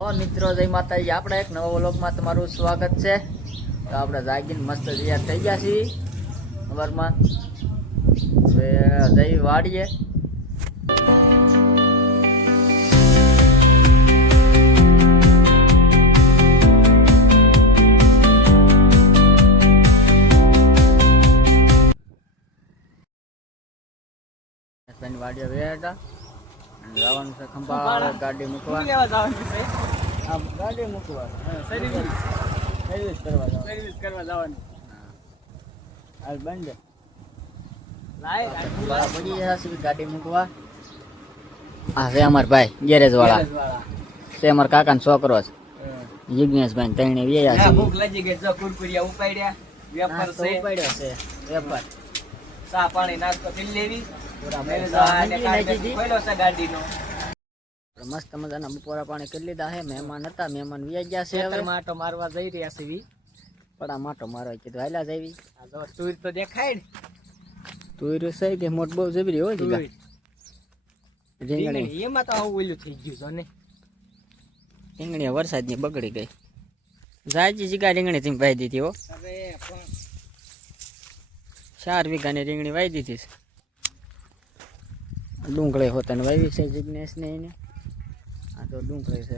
મિત્રો જય માતાજી, આપણે એક નવા વ્લોગમાં તમારું સ્વાગત છે। તો આપણે જાગીને મસ્ત તૈયાર થઈ ગયા છીએ સવારમાં। હવે જઈ વાડીએ। વાડીએ ગયા હતા, જવાનું છે ખંભા ગાડી મૂકવા। ગાડી મૂકવા સર્વિસ કરવા જવાનું। હાલ બંધ પડી જશે ગાડી મૂકવા। હા છે અમાર ભાઈ ગેરેજ વાળા છે, અમારા કાકાનો છોકરો છે જિગ્નેશભાઈ। ત્રણે વ્યાયા છે। ભૂખ લાગી ગઈ તો કુરકુરિયા ઉપાડ્યા, વેપાર છે ઉપાડ્યા છે વેપાર। ચા પાણી નાસ્તો પી લેવી, મસ્ત મજાના બપોરા પાણી કરી લીધા છે। મહેમાન હતા, મહેમાન વ્યાઈ ગયા છે। હવે માટો મારવા જઈ રહ્યા છે, પણ આ માટો મારવા કીધું હાલ્યા જવી। તુર તો દેખાય ને, તુર છે કે મોટ બહુ જબરી હોય છે। રીંગણી એમાં તો આવું ઓલું થઈ ગયું છે ને, રીંગણી વરસાદની બગડી ગઈ। જાયજી જીગા રીંગણી તમે વાઈ દીધી હો, 4 વીઘાની રીંગણી વાઈ દીધી છે। ડુંગળી હોતને વાવી છે જિગ્નેશ ને એને। આ તો ડુંગળી છે,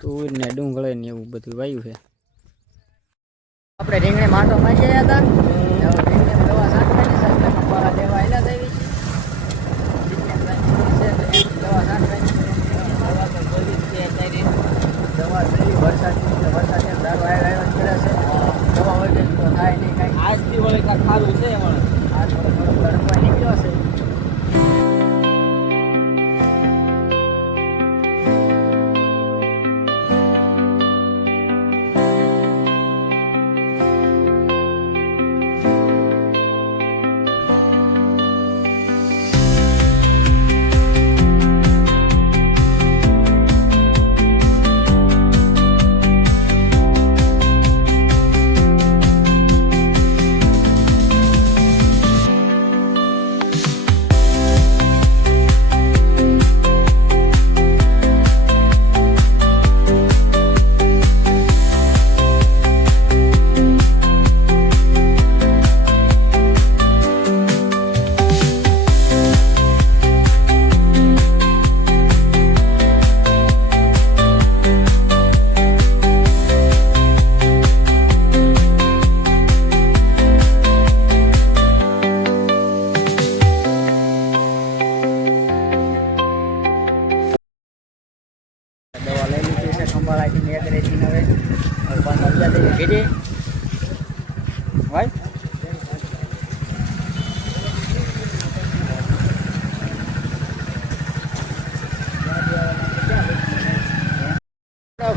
તુર ને ડુંગળી ને એવું બધું વાવ્યું છે। આપણે રીંગણી માટો મારી ગયા હતા, રીંગણી દવા છાંટવાની છે, દવા લેવા આવેલા જ આવી છે। દવા છાંટવાની દવા તો જોઈ છે અત્યારે, દવા જોઈ વરસાદની દારૂ આવ્યા કરે છે। દવા વગર તો થાય નહીં કાંઈ। આજથી વળે કાંઈ ખારું છે એમાં, આજ થોડો ગરમવા નીકળ્યો છે।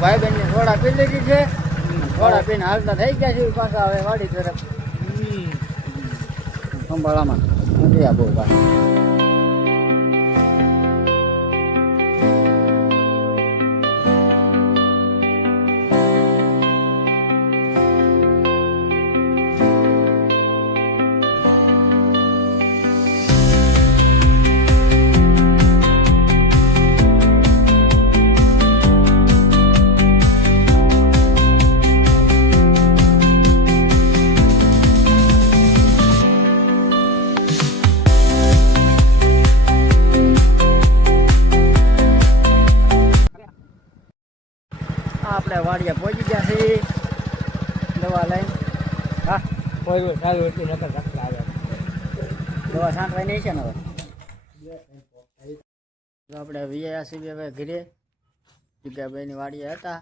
ભાઈ બેન થોડા પી લીધી છે, થોડા પીને હાલતા થઈ ગયા છે પાછા હવે વાડી તરફ। ખંભાળામાં નથી આ બહુ ભાઈ। આપણે વાડિયા પહોંચી ગયા છીએ દવા લઈને। હા કોઈ ચાલુ એટલી નકર ધક્કા આવે, દવા છાંટવાય નહીં છે ને હવે। આપણે વિયા છીએ હવે ઘરે, જગ્યાભાઈની વાડીએ હતા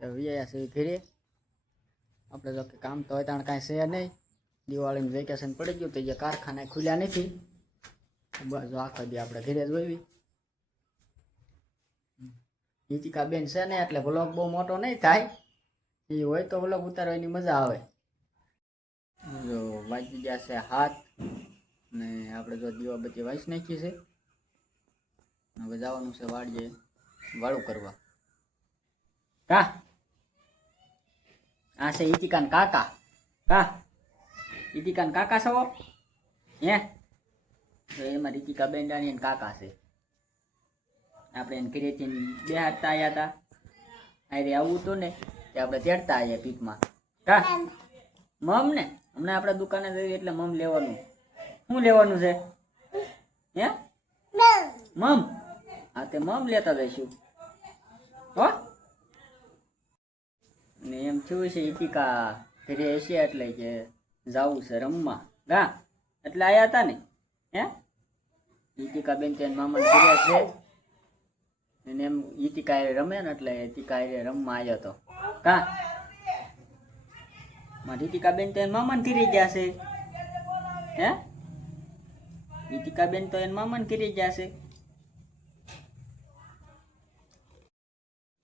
તો વિયા છીએ ઘરે। આપણે જો કે કામ તો હોય ત્યાં કાંઈ છે નહીં, દિવાળીનું વેકેશન પડી ગયું તો જે કારખાના ખુલ્યા નથી, બસ આખો દી આપણે ઘરે જ હોવી। નીતિકા બેન છે ને એટલે વ્લોગ બહુ મોટો નહીં થાય, એ હોય તો વ્લોગ ઉતારવાની મજા આવે। જો વાંચી ગયા છે 7 ને આપણે જો દીવાબત્તી વાંચી નાખી છે। હવે જવાનું છે વાડીએ વાળું કરવા। કા આ છે ઈતિકાન કાકા। કા ઈતિકાન કાકા છો હે? તો એમાં રીતિકા બેન અને કાકા છે। આપણે એને ઘરેથી બેહાડતા આવ્યા હતા. આરે આવું હતું ને તે આપણે તેડતા આવ્યા પીકમાં. કા મમ ને હમણાં આપણે દુકાને જઈએ એટલે મમ લેવાનું. શું લેવાનું છે હે મમ? હા તે મમ લેતા જઈશું હો. ને એમ થયું છે ઈતિકા ઘરે હશે એટલે કે જાવું છે રમવા. ગા એટલે આયા હતા ને હે ઈતિકા બેન તેને મામા ઘરે છે અને એમ ઈતિકા એ રમે ને એટલે ઈતિકા એ રમવા આવ્યો હતો. કા મારી ઈતિકા બેન તો એને મામાને ઘરે ગયા છે હે. ઈતિકા બેન તો એને મામાને ઘરે ગયા છે.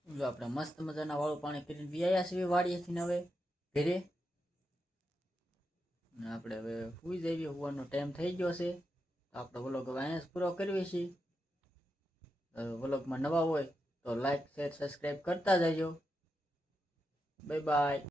જો આપણે મસ્ત મજાના વાળું પાણી કરીને વ્યાયા છીએ વાડીએથી ને હવે ઘરે. આપણે હવે સુઈ જઈએ, સુવાનો ટાઈમ થઈ ગયો છે. આપણે વ્લોગ હવે અહીંયા પૂરો કરીએ છીએ. વ્લોગમાં નવા હોય તો લાઈક શેર સબસ્ક્રાઈબ કરતા જજો. Bye bye.